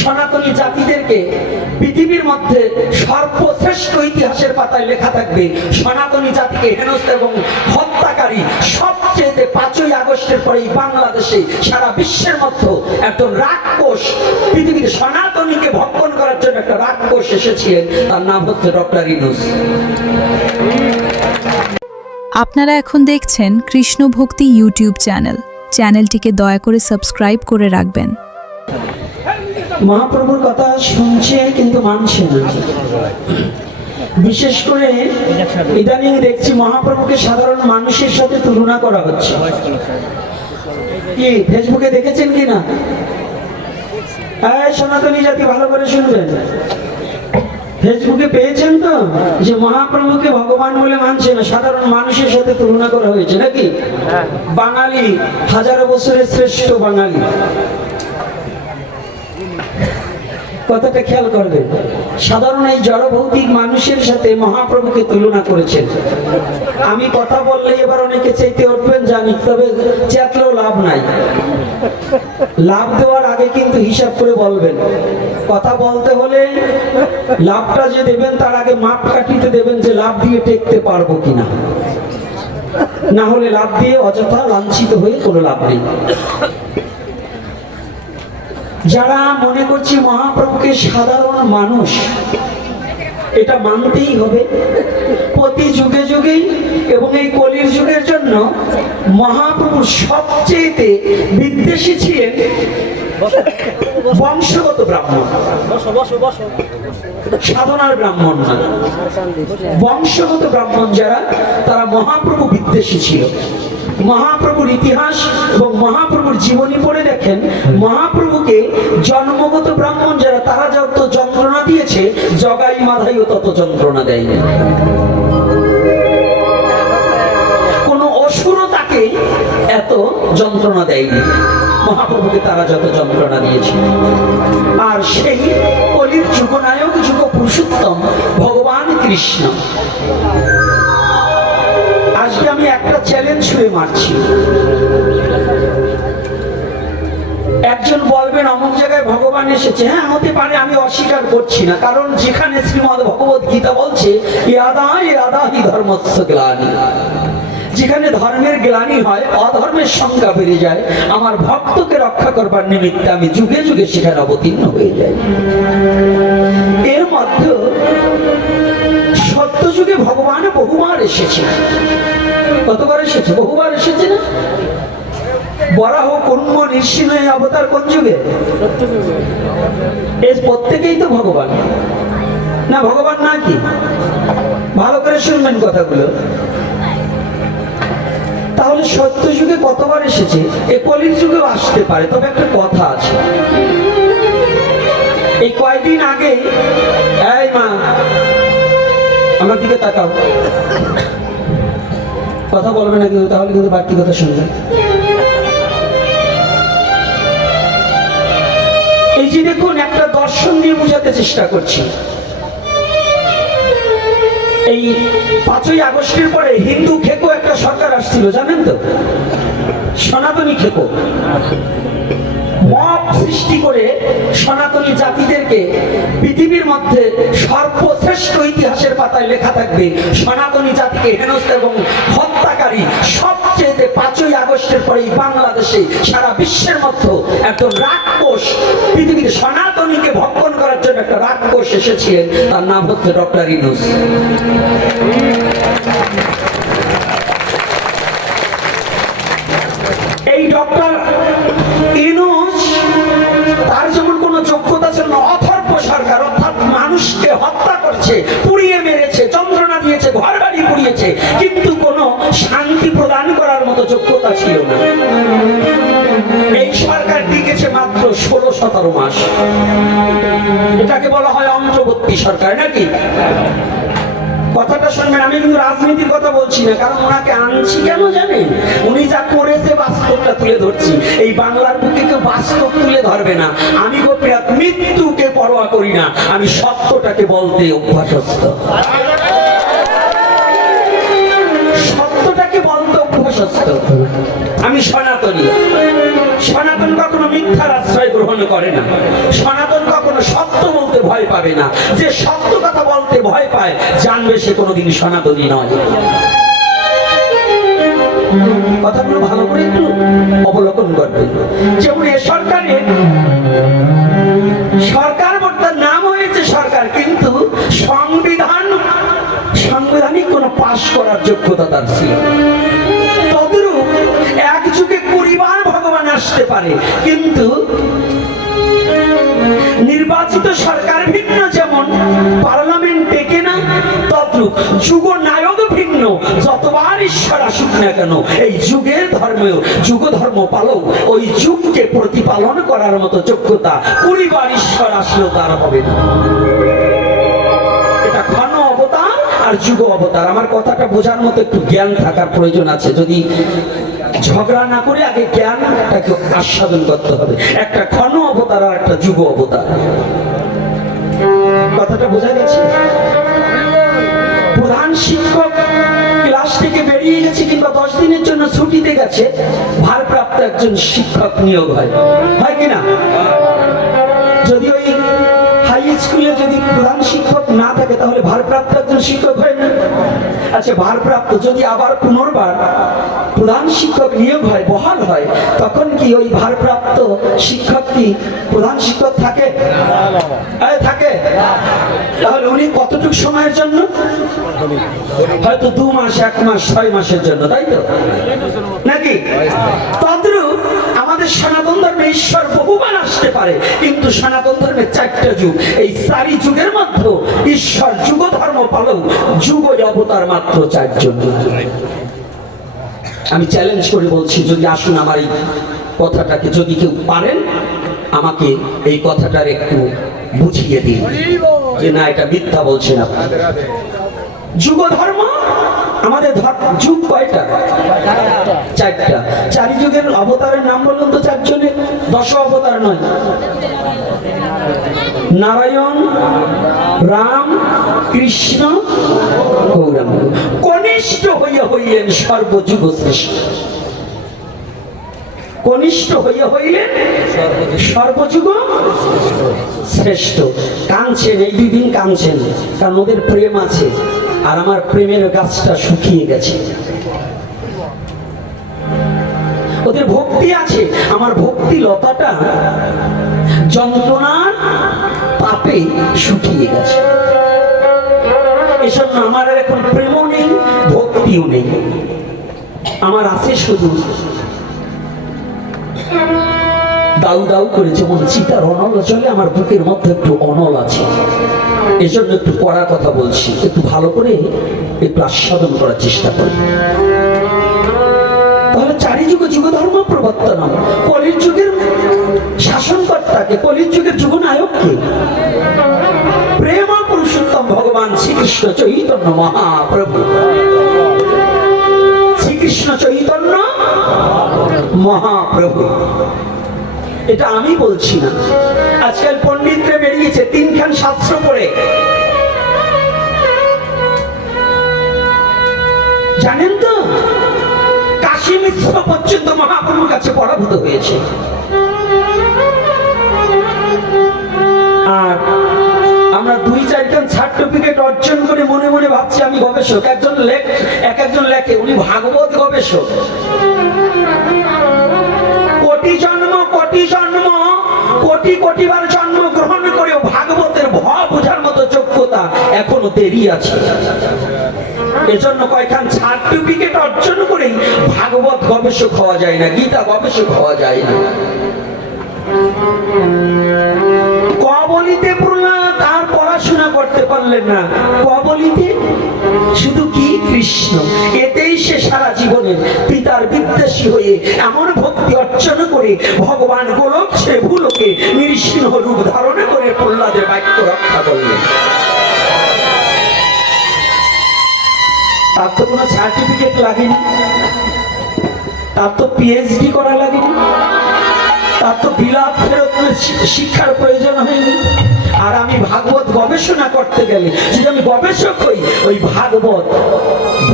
সনাতনী জাতিদেরকে পৃথিবীর মধ্যে সর্বশ্রেষ্ঠ ইতিহাসের পাতায় লেখা থাকবে সনাতনী জাতিকে হেনস্থা এবং হত্যাকারী সবচেয়ে 5ই আগস্টের পরে বাংলাদেশে সারা বিশ্বের মধ্যে একজন রাক্ষস পৃথিবীর সনাতনীকে ভক্ষণ করার জন্য একটা রাক্ষস এসেছিলেন, তার নাম হচ্ছে ডক্টর ইউনূস। আপনারা এখন দেখছেন কৃষ্ণ ভক্তি ইউটিউব চ্যানেলটিকে দয়া করে সাবস্ক্রাইব করে রাখবেন। মহাপ্রভুর কথা শুনছে কিন্তু মানছে না। বিশেষ করে ইদানিং দেখছি মহাপ্রভুকে সাধারণ মানুষের সাথে তুলনা করা হচ্ছে। কি ফেসবুকে দেখেছেন কিনা? সনাতনী জাতি ভালো করে শুনবেন, ফেসবুকে পেয়েছেন তো যে মহাপ্রভুকে ভগবান বলে মানছে না, সাধারণ মানুষের সাথে তুলনা করা হয়েছে নাকি? বাঙালি, হাজারো বছরের শ্রেষ্ঠ বাঙালি, কথাটা খেয়াল করবেন। সাধারণ এই জড়ভৌতিক মানুষের সাথে মহাপ্রভুকে তুলনা করেছেন। আমি কথা বললে এবার অনেকে চাইতে উঠবেন জানি, তবে চেতলেও লাভ নাই। লাভ দেওয়ার আগে কিন্তু হিসাব করে বলবেন। কথা বলতে হলে লাভটা যে দেবেন তার আগে মাপ কাটিতে দেবেন যে লাভ দিয়ে টেকতে পারবো কিনা, না হলে লাভ দিয়ে অযথা লাঞ্ছিত হয়ে কোনো লাভ নেই। যারা মনে করছি মহাপ্রভুকে সাধারণ মানুষ, এটা মানতেই হবে। প্রতি যুগে যুগেই এবং এই কলির যুগের জন্য মহাপ্রভুর সবচেয়ে বিদ্বেষী ছিলেন বংশগত ব্রাহ্মণ, সাধনার ব্রাহ্মণ না, বংশগত ব্রাহ্মণ যারা, তারা মহাপ্রভু বিদ্বেষী ছিল। মহাপ্রভুর ইতিহাস এবং মহাপ্রভুর জীবনী পড়ে দেখেন, মহাপ্রভুকে জন্মগত ব্রাহ্মণ যারা, তারা যত যন্ত্রণা দিয়েছে জগাই মাধাইও তত যন্ত্রণা দেয়নি। কোন অসুরও তাকে এত যন্ত্রণা দেয়নি মহাপ্রভুকে তারা যত যন্ত্রণা দিয়েছে। আর সেই কলির যুগনায়ক যুগ পুরুষোত্তম ভগবান কৃষ্ণ। আজকে আমি একটা চ্যালেঞ্জ ছুঁয়ে মারছি। একজন বলবেন অমুক জায়গায় ভগবান এসেছে, হ্যাঁ হতে পারে, আমি অস্বীকার করছি না। কারণ যেখানে শ্রীমদ্ ভগবত গীতা বলছে ইয়াদা হি ধর্মস্য গ্লানি, যেখানে ধর্মের গ্লানি হয়, অধর্মের সংখ্যা বেড়ে যায়, আমার ভক্তকে রক্ষা করবার নিমিত্তে আমি যুগে যুগে সেখানে অবতীর্ণ হয়ে যাই। এর মধ্যে সত্য যুগে ভগবান বহুবার এসেছে। কতবার এসেছে? বহুবার এসেছে না? বরাহ, কুর্ম, নৃসিংহ অবতার কোন যুগে? এই প্রত্যেকেই তো ভগবান না? ভগবান না কি? ভালো করে শুনবেন কথাগুলো। তাহলে সত্য যুগে কতবার এসেছে? এই কলির যুগেও আসতে পারে। তবে একটা কথা আছে, এই কয়েকদিন আগে, এই মা আমার দিকে তাকাও, কথা বলবে না কিন্তু, তাহলে কিন্তু বাড়তি কথা শুনবে। এই যে দেখুন, একটা দর্শন নিয়ে বোঝাতে চেষ্টা করছি। এই 5ই আগস্টের পরে হিন্দু খেকো একটা সরকার আসছিল, জানেন তো? সনাতনী খেকো মব সৃষ্টি করে সনাতনী জাতিদেরকে পৃথিবীর মধ্যে সর্বশ্রেষ্ঠ ইতিহাসের পাতায় লেখা থাকবে সনাতনী জাতিকে হেনস্থা এবং হত্যাকারী সবচেয়ে 5ই আগস্টের পরে বাংলাদেশে সারা বিশ্বের মধ্যে একজন রাক্ষস পৃথিবীর সনাতনীকে ভক্ষণ করার জন্য একটা রাক্ষস এসেছিলেন, তার নাম হচ্ছে ডক্টর ইউনূস। এই ডক্টর ইউনূস, তার যেমন কোনো যোগ্যতা ছিল না, অথর্ব সরকার, অর্থাৎ মানুষকে হত্যা করছে, পুড়িয়ে মেরেছে, যন্ত্রণা দিয়েছে, ঘর বাড়ি পুড়িয়েছে, কিন্তু কোনো শান্তি প্রদান করার মতো যোগ্যতা ছিল না। এই সরকার টিকেছে মাত্র 16-17 মাস। এটাকে বলা হয় অন্তর্বর্তী সরকার নাকি? কথাটা শুনবেন, আমি কিন্তু রাজনীতির কথা বলছি না, কারণ ওনাকে আনছি কেন জানেন? উনি যা করেছে বাস্তবটা তুলে ধরছি। এই বাংলার বুকে কেউ বাস্তব তুলে ধরবে না। আমি গোপীনাথ মৃত্যুকে পরোয়া করি না, আমি সত্যটাকে বলতে অভ্যাসস্থ। সত্যটাকে বলতে অভ্যাসস্থ। আমি সনাতনী। সনাতন কখনো মিথ্যার আশ্রয় গ্রহণ করে না। সনাতন ভয় পাবে না। যে সত্য কথা বলতে ভয় পায় জানবে সে কোনোদিন সনাতনী নয়। কথাগুলো ভালো করে একটু অবলোকন করবে। যেমন এ সরকারের সরকার তার নাম হয়েছে সরকার, কিন্তু সাংবিধানিক কোন পাশ করার যোগ্যতা তার ছিল। তদ্রূপ এক যুগে 20 বার ভগবান আসতে পারে, কিন্তু নির্বাচিত সরকার ভিন্ন, যেমন পার্লামেন্ট ডেকে না, তদ্রূপ যুগ নায়ক ভিন্ন। যতবার ঈশ্বর আসুক না কেন, এই যুগের ধর্মেও যুগ ধর্ম পালক ওই যুগকে প্রতিপালন করার মতো যোগ্যতা 20 বার ঈশ্বর আসলেও তার হবে না। এটা ক্ষণ অবতার আর যুগ অবতার। আমার কথাটা বোঝার মতো একটু জ্ঞান থাকার প্রয়োজন আছে। যদি ঝগড়া না করে আগে জ্ঞানটাকে আস্বাদন করতে হবে। একটা ক্ষণ অবতার আর একটা যুগ অবতার। কথাটা বোঝা গেছে? প্রধান শিক্ষক ক্লাস থেকে বেরিয়ে গেছে কিংবা 10 দিনের জন্য ছুটিতে গেছে, ভারপ্রাপ্ত একজন শিক্ষক নিয়োগ হয়, হয় কিনা? যদি ওই হাই স্কুলে যদি প্রধান শিক্ষক না থাকে তাহলে ভারপ্রাপ্ত একজন শিক্ষক হয় না? আচ্ছা, ভারপ্রাপ্ত যদি আবার পুনর্বার প্রধান শিক্ষক নিয়োগ হয়, বহাল হয়, তখন কি ওই ভারপ্রাপ্ত শিক্ষক কি প্রধান শিক্ষক থাকে? থাকে? তাহলে উনি কতটুকু সময়ের জন্য? হয়তো 2 মাস, 1 মাস, 6 মাসের জন্য, তাই তো নাকি? তদ্রূপ আমাদের সনাতন ধর্মে ঈশ্বর বহুবার আসতে পারে, কিন্তু সনাতন ধর্মের 4টা যুগ। এই 4 যুগের মধ্যে ঈশ্বর যুগ ধর্ম পালক যুগ অবতার মাত্র 4 জন। আমি চ্যালেঞ্জ করে বলছি, যদি আসুন আমার এই কথাটাকে যদি কেউ পারেন আমাকে এই কথাটার একটু বুঝিয়ে দিন যে না, এটা মিথ্যা বলছেন আপনি। যুগ ধর্ম আমাদের যুগ কয়টা? 4টা। 4 যুগের অবতারের নাম বলুন তো 4 জনের। 10 অবতার নয়, নারায়ণ, রাম, কৃষ্ণ, গৌরাঙ্গ। কনিষ্ঠ হইয়া হইলেন সর্বযুগ শ্রেষ্ঠ। কনিষ্ঠ হইয়া হইলেন সর্বযুগ শ্রেষ্ঠ। কাঁদছেন, এই 2 দিন কাঁদছেন, কারণ ওদের প্রেম আছে আর আমার প্রেমের গাছটা শুকিয়ে গেছে। ওদের ভক্তি আছে, আমার ভক্তি লতাটা যন্ত্রণার পাপে শুকিয়ে গেছে। এজন্য আমার এখন প্রেমও নেই, ভক্তিও নেই। আমার আছে শুধু দাউ দাউ করে যেমন চিতার অনল চলে, আমার বুকের মধ্যে একটু অনল আছে। এজন্য একটু কড়া কথা বলছি, একটু ভালো করে একটু আস্বাদন করার চেষ্টা করি। তাহলে 4 যুগ যুগ ধর্ম প্রবর্তন, কলির যুগের শাসনকর্তাকে, কলির যুগের যুগ নায়ককে প্রেম পুরুষোত্তম ভগবান শ্রীকৃষ্ণ চৈতন্য মহাপ্রভু। শ্রীকৃষ্ণ চৈতন্য মহাপ্রভু, এটা আমি বলছি না। আজকাল পণ্ডিতরা বেরিয়েছে 3খান শাস্ত্র পড়ে, জানেন তো? কাশী মিশ্র পর্যন্ত মহাপ্রভুর কাছে পরাভূত হয়েছে। আর আমরা 2-4 খান সার্টিফিকেট অর্জন করে মনে মনে ভাবছি আমি গবেষক। একজন লেখে উনি ভাগবত গবেষক। কোটি বার জন্ম গ্রহণ করেও ভাগবতের ভাব বোঝার মতো যোগ্যতা এখনো দেরি আছে। এজন্য কয়েকখান সার্টিফিকেট অর্জন করেই ভাগবত গবেষক হওয়া যায় না, গীতা গবেষক হওয়া যায় না। কবলিতে প্রহ্লাদ আর পড়াশোনা করতে পারলেন না, কবলিতে শুধু কি কৃষ্ণ, এতেই সে সারা জীবনের পিতার বিদ্বেষী হয়ে এমন ভক্তি অর্জন করে ভগবান গোলক সে ভুলোকে নৃসিংহ রূপ ধারণ করে প্রহ্লাদের বাক্য রক্ষা করলেন। তার তো কোনো সার্টিফিকেট লাগেনি, তার তো পিএইচডি করা লাগেনি, তার তো বিলাত ফেরত শিক্ষার প্রয়োজন হয়নি। আর আমি ভাগবত গবেষণা করতে গেলে যদি আমি গবেষক হই, ওই ভাগবত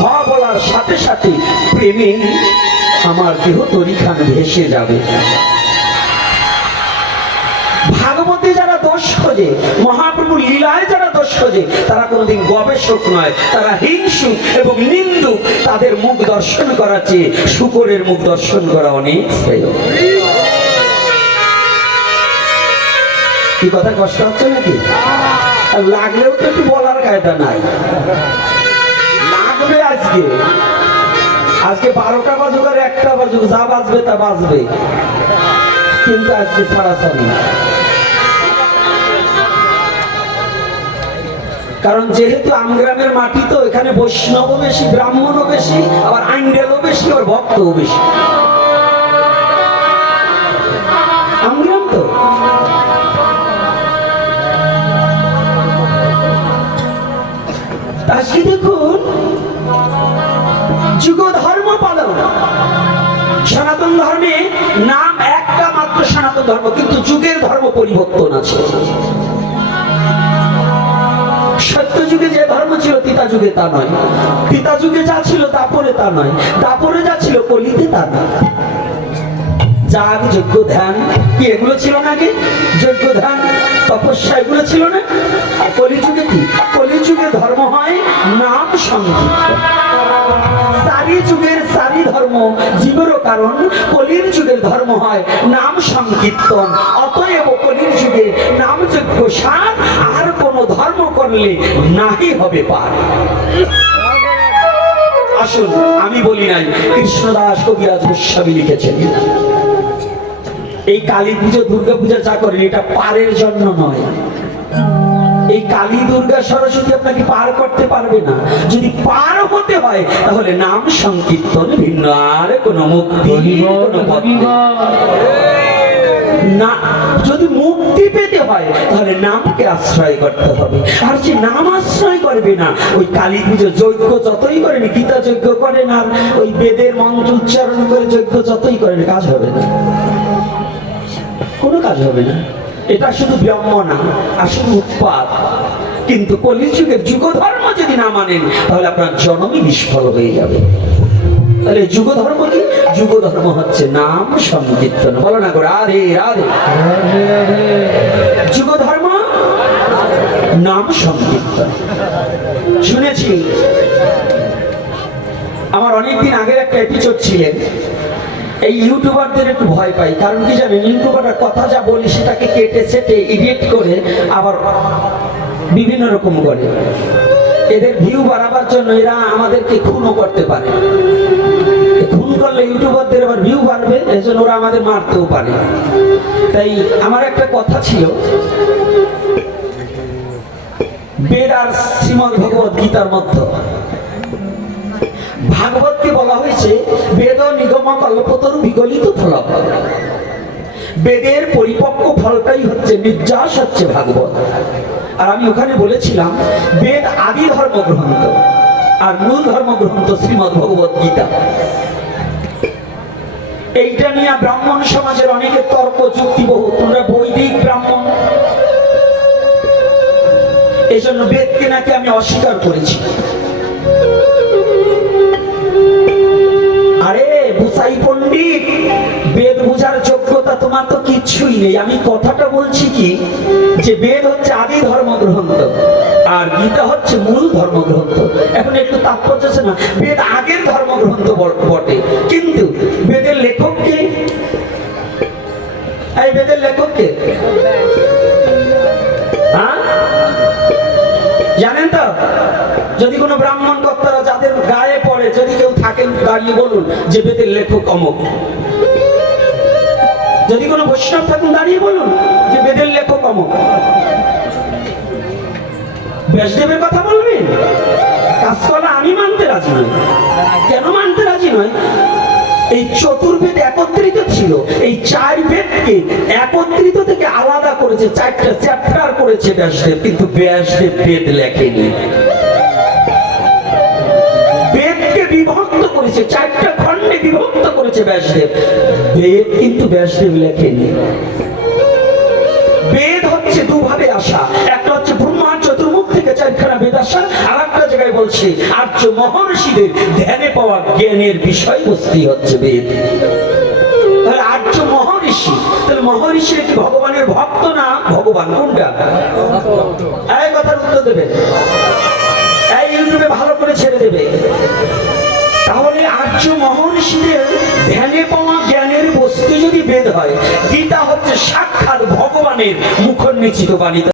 ভ বলার সাথে সাথে প্রেমে আমার দেহ তরিখান ভেসে যাবে। ভাগবতে যারা দোষ খোঁজে খোঁজে, মহাপ্রভুর লীলায় যারা দোষ খোঁজে, তারা কোনোদিন গবেষক নয়, তারা হিংসুক এবং নিন্দুক। তাদের মুখ দর্শন করার চেয়ে শূকরের মুখ দর্শন করা অনেক শ্রেয়। কি কথা কষ্ট হচ্ছে নাকি? লাগলেও তো একটু বলার কায়দা নাই। লাগবে আজকে, আজকে 12টা বাজুক আর 1টা বাজুক, যা বাজবে তা বাজবে, কিন্তু আজকে ছাড়াছাড়ি। কারণ যেহেতু আমগ্রামের মাটি, তো এখানে বৈষ্ণবও বেশি, ব্রাহ্মণও বেশি, আবার আইন্ডেলও বেশি, আর ভক্তও বেশি। আমগ্রাম তো আজকে দেখুন যুগ ধর্ম পালন। সনাতন ধর্মে নাম একটা মাত্র সনাতন ধর্ম, কিন্তু যুগের ধর্ম পরিবর্তন আছে। সত্য যুগে যে ধর্ম ছিল ত্রেতা যুগে তা নয়, ত্রেতা যুগে যা ছিল দাপরে তা নয়, দাপরে যা ছিল কলিতে তা নয়। যাগ যজ্ঞ ধ্যান কি এগুলো ছিল না? আগে যজ্ঞ ধ্যান তপস্যা এগুলো ছিল না? কলিযুগে কি? কলিযুগে ধর্ম হয় নাম সংকীর্তন। চারি যুগের চারি ধর্ম জীবেরও কারণ, কলির যুগের ধর্ম হয় নাম সংকীর্তন। অতএব কলির যুগে নাম যজ্ঞ সার, আর কোন ধর্ম করলে নাহি হবে পার। আসুন, আমি বলি নাই, কৃষ্ণদাস কবিরাজ গোস্বামী লিখেছেন। এই কালী পুজো দুর্গা পূজা যা করেন, এটা পারের জন্য নয়। এই কালী দুর্গা সরস্বতী আপনাকে পার করতে পারবে না। যদি পার হতে হয় তাহলে নাম সংকীর্তন ভিন্ন, আর কোনো মুক্তি কোনো পথ নেই। না, যদি মুক্তি পেতে হয় তাহলে নামকে আশ্রয় করতে হবে। আর যে নাম আশ্রয় করবে না, ওই কালী পুজো যজ্ঞ যতই করেন, গীতা যজ্ঞ করেন, আর ওই বেদের মন্ত্র উচ্চারণ করে যজ্ঞ যতই করেন, কাজ হবে না, কোনো কাজ হবে না। এটা শুধু ব্রহ্ম না, আসলে উৎপাদ। কিন্তু কলিযুগের যুগ ধর্ম যদি না মানেন, তাহলে আপনার জন্মই নিষ্ফল হয়ে যাবে। তাহলে যুগ ধর্ম কি? যুগ ধর্ম হচ্ছে নাম সংকীর্তন। বলো না গো রাধে রাধে। যুগ ধর্ম নাম সংকীর্তন। শুনেছি, আমার অনেকদিন আগের একটা এপিসোড ছিলেন। এই ইউটিউবারদের একটু ভয় পাই, কারণ কি জানেন, ইউটিউবাররা কথা যা বলি সেটাকে কেটে সেটে এডিট করে আবার বিভিন্ন রকম করে। এদের ভিউ বাড়াবার জন্য এরা আমাদেরকে খুনও করতে পারে। খুন করলে ইউটিউবারদের আবার ভিউ বাড়বে, এই জন্য ওরা আমাদের মারতেও পারে। তাই আমার একটা কথা ছিল, বেদ আর শ্রীমদ্ ভগবত গীতার মধ্যে ভাগবতকে বলা হয়েছে বেদ নিগম কল্পতরু বিগলিত ফল। বেদের পরিপক্ক ফলটাই হচ্ছে নির্যাস, হচ্ছে ভাগবত। আর আমি ওখানে বলেছিলাম, বেদ আদি ধর্মগ্রন্থ আর মূল ধর্মগ্রন্থ শ্রীমদ্ ভগবত গীতা। এইটা নিয়ে ব্রাহ্মণ সমাজের অনেকের তর্ক যুক্তি বহু। তোমরা বৈদিক ব্রাহ্মণ, এই জন্য বেদকে নাকি আমি অস্বীকার করেছি। আরে বুসাই পণ্ডিত, বেদ বুঝার যোগ্যতা তোমার তো কিচ্ছুই নেই। আমি কথাটা বলছি কি, যে বেদ হচ্ছে আদি ধর্মগ্রন্থ আর গীতা হচ্ছে মূল ধর্মগ্রন্থ। এখন একটু তাৎপর্য আছে না, বেদ আগের ধর্মগ্রন্থ বটে, কিন্তু বেদের লেখক কে? এই বেদের লেখক কে? হ্যাঁ, জানেন তো? যদি কোনো ব্রাহ্মণ কর্তারা যাদের গায়ে পড়ে, যদি কেউ থাকেন, দাঁড়িয়ে বলুন যে বেদের লেখক অমুক। যদি কোনো বৈষ্ণব থাকুন, দাঁড়িয়ে বলুন যে বেদের লেখক অমুক। ব্যাসদেবের কথা বলবেন? কাজকলা আমি মানতে রাজি নই। কেন মানতে রাজি নয়? এই চতুর্বেদ একত্রিত ছিল, এই 4 বেদকে একত্রিত থেকে আলাদা করেছে, 4টা চ্যাপ্টার করেছে ব্যাসদেব, কিন্তু ব্যাসদেব বেদ লেখেনি। বেদকে বিভক্ত করেছে, 4টা খণ্ডে বিভক্ত করেছে ব্যাসদেব, বেদ কিন্তু ব্যাসদেব লেখেনি। বেদ হচ্ছে দুভাবে আসা, একটা হচ্ছে ব্রহ্মা চতুর্মুখ থেকে 4খানা বেদ আসা, আর একটা জায়গায় বলছে আর্য মহর্ষিদের ধ্যানে পাওয়া জ্ঞানের বিষয়বস্তু হচ্ছে বেদ। তাহলে আর্য মহর্ষি তাহলে মহর্ষিরা কি ভগবানের ভক্ত না ভগবান? কোনটা? এই কথার উত্তর দেবে, এই ইউটিউবে ভালো করে ছেড়ে দেবে। তাহলে আর্য মহর্ষিদের ধ্যানে পাওয়া জ্ঞানের বস্তু যদি বেদ হয়, গীতা হচ্ছে সাক্ষাৎ ভগবানের মুখোন্মিচিত বাণী।